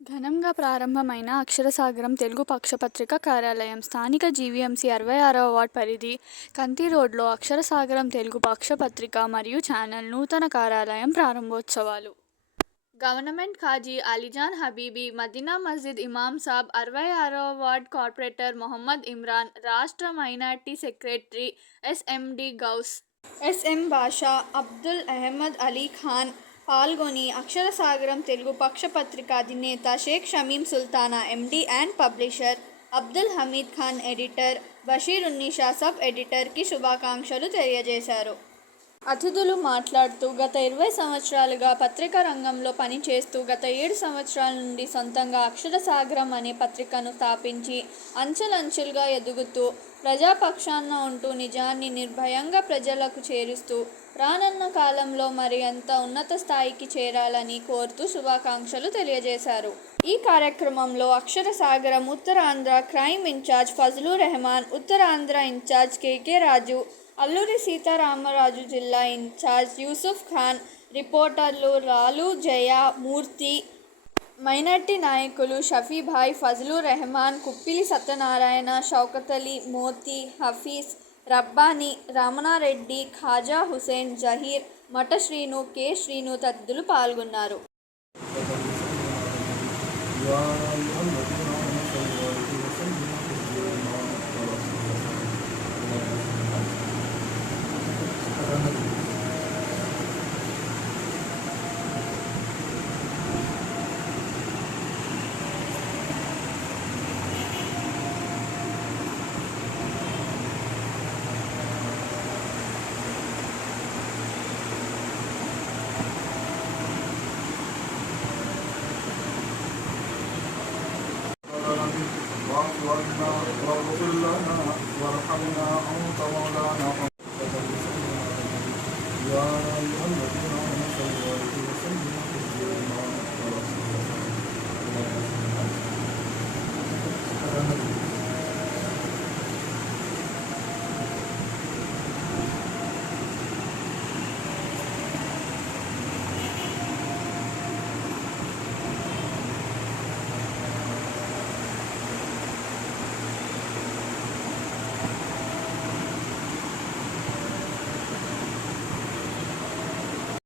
ఘనంగా ప్రారంభమైన అక్షరసాగరం తెలుగు పక్షపత్రిక కార్యాలయం స్థానిక జీవీఎంసీ అరవై ఆరవ వార్డ్ పరిధి కంతి రోడ్లో అక్షరసాగరం తెలుగు పక్షపత్రిక మరియు ఛానల్ నూతన కార్యాలయం ప్రారంభోత్సవాలు. గవర్నమెంట్ ఖాజీ అలీజాన్ హబీబీ మదీనా మస్జిద్ ఇమాం సాబ్ అరవై ఆరవ వార్డ్ కార్పొరేటర్ మొహమ్మద్ ఇమ్రాన్ రాష్ట్ర minority secretary SMD Ghouse. SM Basha Abdul Ahmed Ali Khan పాల్గొని అక్షరసాగరం తెలుగు పక్షపత్రిక అధినేత Sheikh Shamim Sultana MD and publisher Abdul Hameed Khan editor Basheer Unnisa sub ఎడిటర్కి శుభాకాంక్షలు తెలియజేశారు. అతిథులు మాట్లాడుతూ గత ఇరవై సంవత్సరాలుగా పత్రికా రంగంలో పనిచేస్తూ గత ఏడు సంవత్సరాల నుండి సొంతంగా అక్షరసాగరం అనే పత్రికను స్థాపించి అంచెలంచెలుగా ఎదుగుతూ ప్రజాపక్షాన ఉంటూ నిజాన్ని నిర్భయంగా ప్రజలకు చేరుస్తూ రానున్న కాలంలో మరి అంత ఉన్నత స్థాయికి చేరాలని కోరుతూ శుభాకాంక్షలు తెలియజేశారు. ఈ కార్యక్రమంలో Aksharasagaram Uttarandhra crime in charge Fazlu Rahman Uttarandhra in charge KK Raju Alluri Sitaramaraju జిల్లా ఇన్ఛార్జ్ యూసుఫ్ ఖాన్ రిపోర్టర్లు రాలు జయ మూర్తి మైనార్టీ నాయకులు షఫీభాయ్ ఫజ్లు రెహమాన్ కుప్పిలి సత్యనారాయణ షౌకత్ అలీ మోతీ హఫీజ్ రబ్బానీ రమణారెడ్డి ఖాజా హుసేన్ జహీర్ మఠశ్రీను కె శ్రీను తదితరులు పాల్గొన్నారు. علينا أنت مولانا